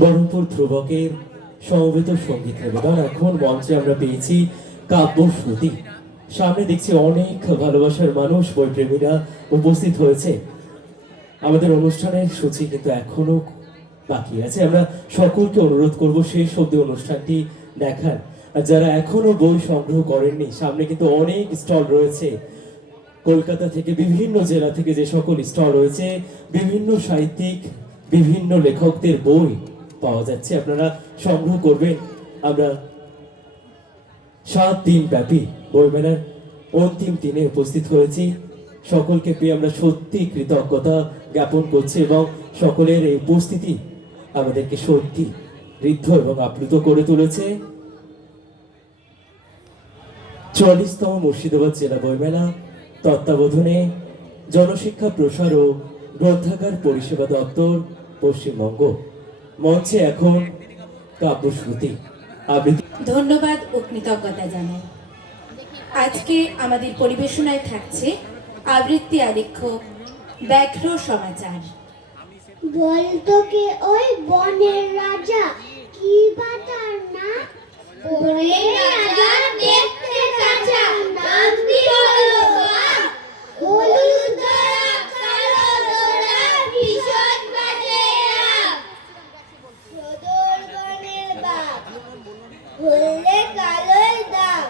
বহরমপুর ধ্রুবকের সমবেত সংগীত নিবেদন। এখন মঞ্চে আমরা পেয়েছি কাব্য শ্রুতি। সামনে দেখছি অনেক ভালোবাসার মানুষ, বইপ্রেমীরা উপস্থিত হয়েছে। আমাদের অনুষ্ঠানের সূচি কিন্তু এখনও বাকি আছে। আমরা সকলকে অনুরোধ করব শেষ অব্দি অনুষ্ঠানটি দেখার। আর যারা এখনও বই সংগ্রহ করেননি, সামনে কিন্তু অনেক স্টল রয়েছে। কলকাতা থেকে বিভিন্ন জেলা থেকে যে সকল স্টল রয়েছে, বিভিন্ন সাহিত্যিক, বিভিন্ন লেখকদের বই পাওয়া যাচ্ছে, আপনারা সংগ্রহ করবেন। আমরা সাত দিন ব্যাপী বইমেলার অন্তিম দিনে উপস্থিত হয়েছি। সকলকে পেয়ে আমরা সত্যি কৃতজ্ঞতা জ্ঞাপন করছি এবং সকলের এই উপস্থিতি আমাদেরকে সত্যি ঋদ্ধ এবং আপ্লুত করে তুলেছে। চল্লিশতম মুর্শিদাবাদ জেলা বইমেলা তত্ত্বাবধানে জনশিক্ষা প্রসার ও গ্রন্থাগার পরিষেবা দপ্তর, পশ্চিমবঙ্গ। মঞ্চে এখন কাব্যশ্রুতি আবৃত্তি। ধন্যবাদ ও কৃতজ্ঞতা জানাই। আজকে আমাদের পরিবেশনায় থাকছে আবৃত্তি আলেখ্য ব্যাঘ্র সমাচার। বলতো কে ওই বনের রাজা কি বা তার না বনের রাজা দেখতে কাঁচা নাম দিল বাঘ। হলুদ দরা কালো দরা ভীষণ বাজে রাগ। সদর বনের বাঘ হলে কালোই দাগ।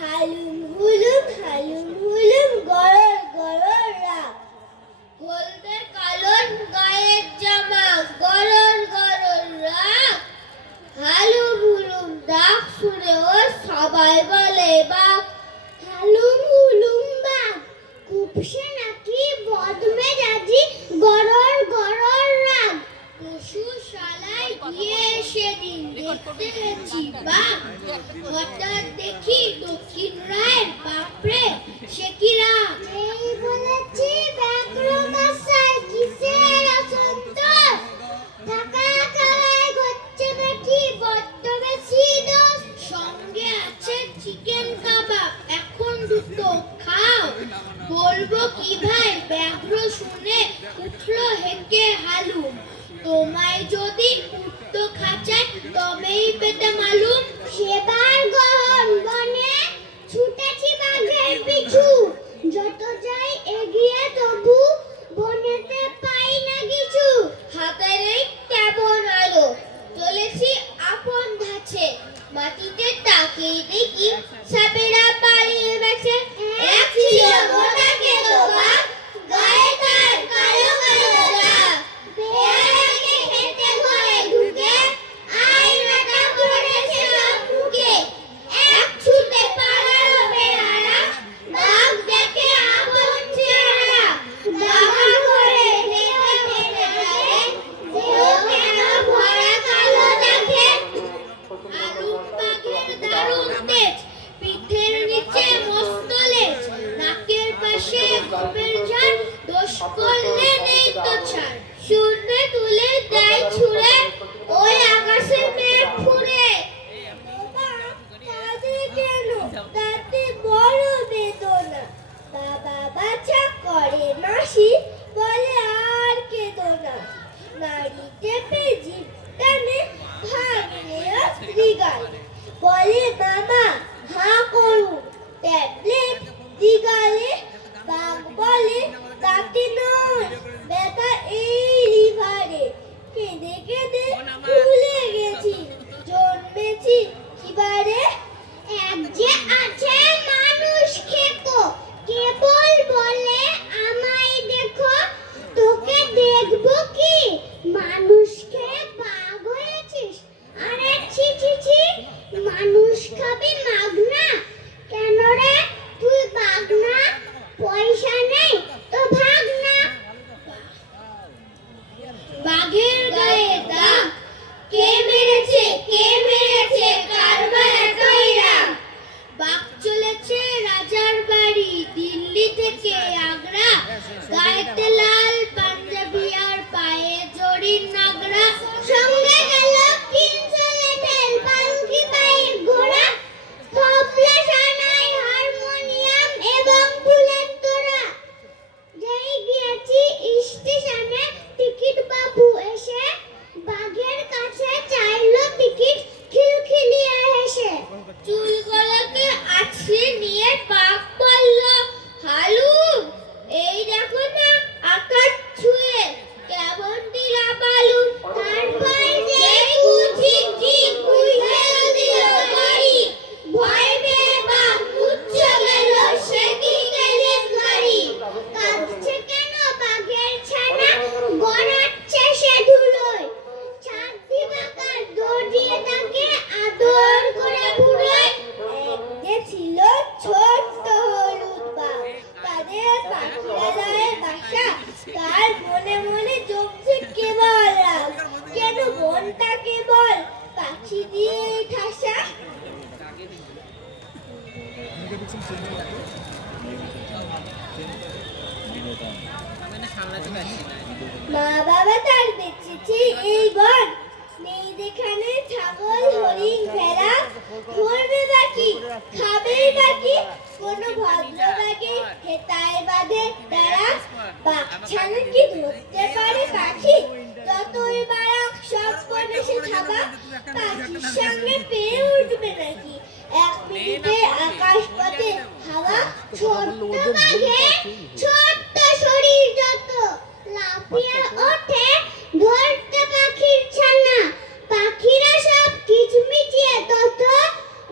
হালুম হুলুম হালুম হুলুম, গরর গরর রাগ। হলদে কালোর গায়ের জামা, গরর গরর রাগ। হালুম হুলুম ডাক শুনে ও সবাই বলে বাঘ হালুম হুলুম বাঘ কুপসে নাকি বদমে রাজি গরর গরর রাগ পশু শালায় গিয়ে সেদিন দেখতে গেছি বাঘ হঠাৎ দেখি দক্ষিণ রায়ের বাপরে সে কি রাগ এই বলেছি তবেই পেতে মালুম, সেবার গহন বনে ছুটেছি বাঘের পিছু। যত যাই এগিয়ে তবু বনেতে পাই না কিছু। হাতের এই কেমন আলো, চলেছি আপন ধাছে মাটিতে তাকিয়ে দেখি দোষ করলে নেই তো ছাড়। শূন্য তুলে দেয় ছুঁড়ে চুলগুলোকে আছড়ে নিয়ে মা বাবা তার বেঁচেছে এই বন। নেই ছাগল, হরিণ, ভেড়া ঘুরবে বাকি খাবেই বাকি কোনো ভদ্র বাগে হেতায় বাঁধে দাঁড়া বাচ্চারা কি ধরতে পারে পাখি? যতই বাড়াক, সব বনে সে খাবা পাখির সঙ্গে পেয়ে উঠবে নাকি? এক মিনিটে আকাশ পথে হাওয়া ছোট্ট ছোট্ট শরীর যত। লাফিয়ে ওঠে ধরতে পাখির ছানা পাখিরা সব কিচমিচিয়ে তত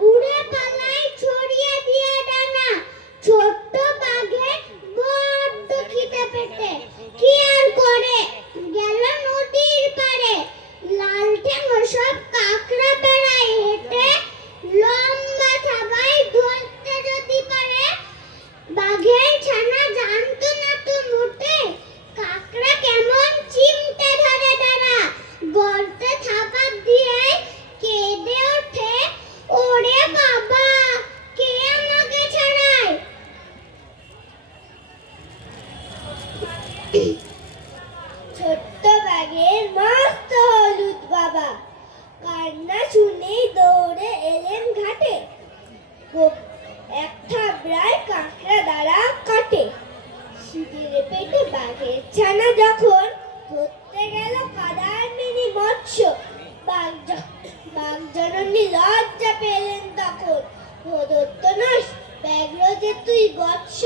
উড়ে পালায় ছড়িয়ে দিয়ে ডানা ছোট্ট বাঘে বড্ড খিদে পেটে কি আর করে গেল নদীর পারে লাল ঠ্যাঙো সব কাকড়া বেড়ায় হেঁটে লম্বা থাবায় ধরতে যদি পারে বাঘের ছানা জানতো না তো মোটে কাকড়া কেমন চিমটে ধরে তারা গর্তে থাপা দিয়ে কেঁদে ওঠে ওরে বাবা কে আমাকে ছাড়ায় ছোট্ট বাঘের মস্ত হলুদ বাবা কান্না শুনেই দৌড়ে এলেন ঘাটে গো- এক থাবড়ায় কাঁকড়া দ্বারা কাটে। শীতের পেটে বাঘের ছানা যখন ধরতে গেল কাদার মিনি মৎস্য, বাঘ জননী লজ্জা পেলেন তখন। ধরতো নস ব্যাঘ্র যে তুই বৎস